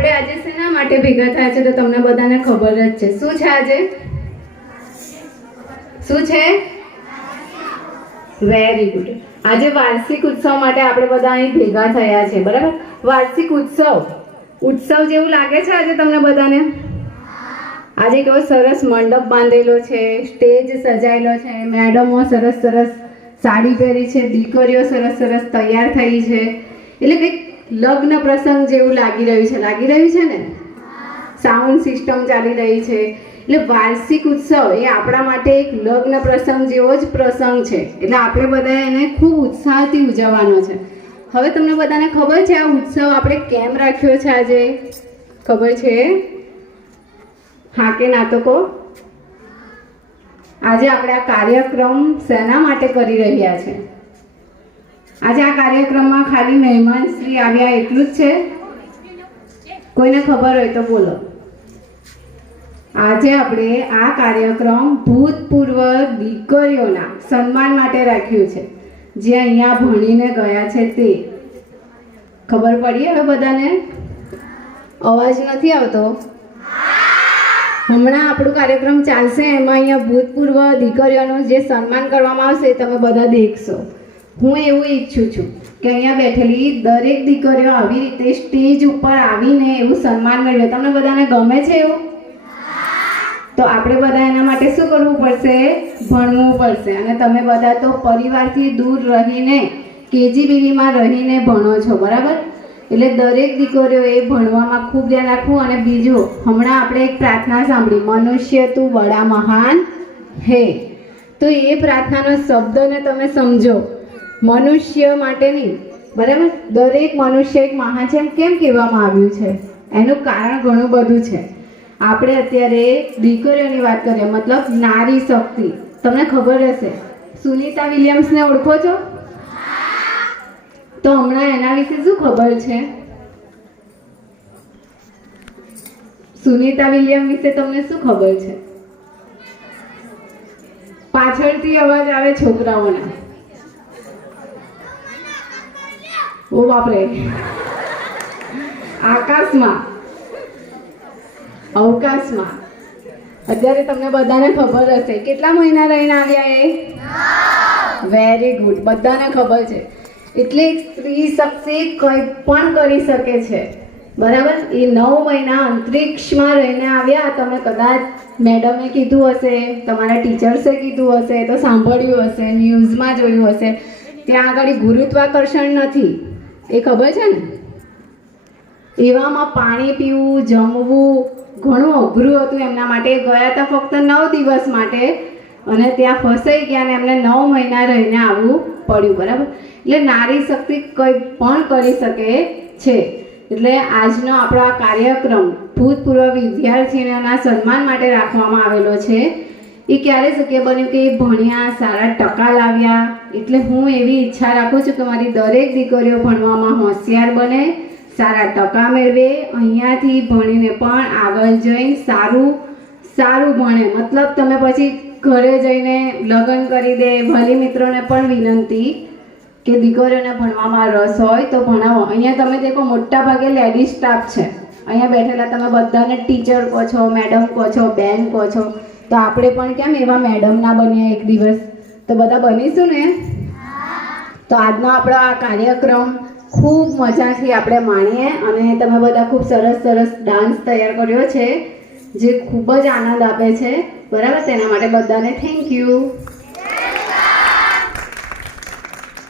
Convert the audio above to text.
આપણે આજે શેના માટે ભેગા થયા છે તો તમને બધાને ખબર જ છે. શું છે આજે? શું છે? Very good. આજે વાર્ષિક ઉત્સવ માટે આપણે બધા અહીં ભેગા થયા છે. બરાબર? વાર્ષિક ઉત્સવ જેવું લાગે છે આજે તમને બધાને? આજે કેવો સરસ મંડપ બાંધેલો છે, સ્ટેજ સજાયેલો છે, મેડમો સરસ સરસ સાડી પહેરી છે, દીકરીઓ સરસ સરસ તૈયાર થઈ છે. એટલે કંઈક લગ્ન પ્રસંગ જેવું લાગી રહ્યું છે ને? સાઉન્ડ સિસ્ટમ ચાલી રહી છે. એટલે વાર્ષિક ઉત્સવ એ આપણા માટે એક લગ્ન પ્રસંગ જેવો જ પ્રસંગ છે. એટલે આપણે બધા એને ખૂબ ઉત્સાહથી ઉજવવાનો છે. હવે તમને બધાને ખબર છે આ ઉત્સવ આપણે કેમ રાખ્યો છે આજે? ખબર છે? હા કે ના તો કહો. આજે આપણે આ કાર્યક્રમ શેના માટે કરી રહ્યા છે? આજે આ કાર્યક્રમમાં ખાલી મહેમાન શ્રી આવ્યા એટલું જ છે? કોઈને ખબર હોય તો બોલો. આજે આપણે આ કાર્યક્રમ ભૂતપૂર્વ દીકરીઓના સન્માન માટે રાખ્યું છે, જે અહીંયા ભણીને ગયા છે તે. ખબર પડી હવે બધાને? અવાજ નથી આવતો? હમણાં આપણું કાર્યક્રમ ચાલશે, એમાં અહીંયા ભૂતપૂર્વ દીકરીઓનું જે સન્માન કરવામાં આવશે તમે બધા દેખશો. હું એવું ઈચ્છું છું કે અહીંયા બેઠેલી દરેક દીકરીઓ આવી રીતે સ્ટેજ ઉપર આવીને એવું સન્માન મેળવે. તમને બધાને ગમે છે એવું? તો આપણે બધા એના માટે શું કરવું પડશે? ભણવું પડશે. અને તમે બધા તો પરિવારથી દૂર રહીને કેજીબીવીમાં રહીને ભણો છો, બરાબર? એટલે દરેક દીકરીઓએ ભણવામાં ખૂબ ધ્યાન રાખવું. અને બીજું, હમણાં આપણે એક પ્રાર્થના સાંભળી, મનુષ્ય તું બડા મહાન હે. તો એ પ્રાર્થનાનો શબ્દને તમે સમજો. મનુષ્ય માટે નહીં, બરાબર? દરેક મનુષ્ય એક મહાન છે કેમ કહેવામાં આવ્યું છે? એનું કારણ ઘણું બધું છે. આપણે અત્યારે દીકરીઓની વાત કરીએ, મતલબ નારી શક્તિ. તમને ખબર હશે સુનિતા વિલિયમ્સને ઓળખો છો? તો હમણાં એના વિશે શું ખબર છે? સુનિતા વિલિયમ વિશે તમને શું ખબર છે? પાછળથી અવાજ આવે છોકરાઓના. ઓ બાપરે. અવકાશમાં અત્યારે તમને બધાને ખબર હશે કેટલા મહિના રહીને આવ્યા એ? Very good. બધાને ખબર છે. એટલે સ્ત્રી શક્તિ કંઈ પણ કરી શકે છે, બરાબર? એ 9 મહિના અંતરિક્ષમાં રહીને આવ્યા. તમે કદાચ મેડમે કીધું હશે, તમારા ટીચર્સે કીધું હશે, તો સાંભળ્યું હશે, ન્યૂઝમાં જોયું હશે. ત્યાં આગળ ગુરુત્વાકર્ષણ નથી, એ ખબર છે ને? એવામાં પાણી પીવું, જમવું ઘણું અઘરું હતું એમના માટે. ગયા હતા ફક્ત 9 દિવસ માટે અને ત્યાં ફસાઈ ગયા અને એમને 9 મહિના રહીને આવવું પડ્યું, બરાબર? એટલે નારી શક્તિ કંઈ પણ કરી શકે છે. એટલે આજનો આપણો આ કાર્યક્રમ ભૂતપૂર્વ વિદ્યાર્થીઓના સન્માન માટે રાખવામાં આવેલો છે. એ ક્યારે શક્ય બન્યું કે એ ભણ્યા, સારા ટકા લાવ્યા. એટલે હું એવી ઈચ્છા રાખું છું કે મારી દરેક દીકરીઓ ભણવામાં હોશિયાર બને, સારા ટકા મેળવે, અહીંયાથી ભણીને પણ આગળ જઈને સારું ભણે. મતલબ તમે પછી ઘરે જઈને લગ્ન કરી દે. ભલી મિત્રોને પણ વિનંતી કે દીકરીઓને ભણવામાં રસ હોય તો ભણાવો. અહીંયા તમે દેખો મોટા ભાગે લેડીઝ સ્ટાફ છે. અહીંયા બેઠેલા તમે બધાને ટીચર કહો છો, મેડમ કહો છો, બેન કહો છો. તો આપણે પણ કેમ એવા મેડમ ના બનીએ એક દિવસ? તો બધા બનીશું ને? તો આજનો આપણો આ કાર્યક્રમ ખૂબ મજાથી આપણે માણીએ. અને તમે બધા ખૂબ સરસ ડાન્સ તૈયાર કર્યો છે, જે ખૂબ જ આનંદ આપે છે, બરાબર? તેના માટે બધાને થેન્ક યુ.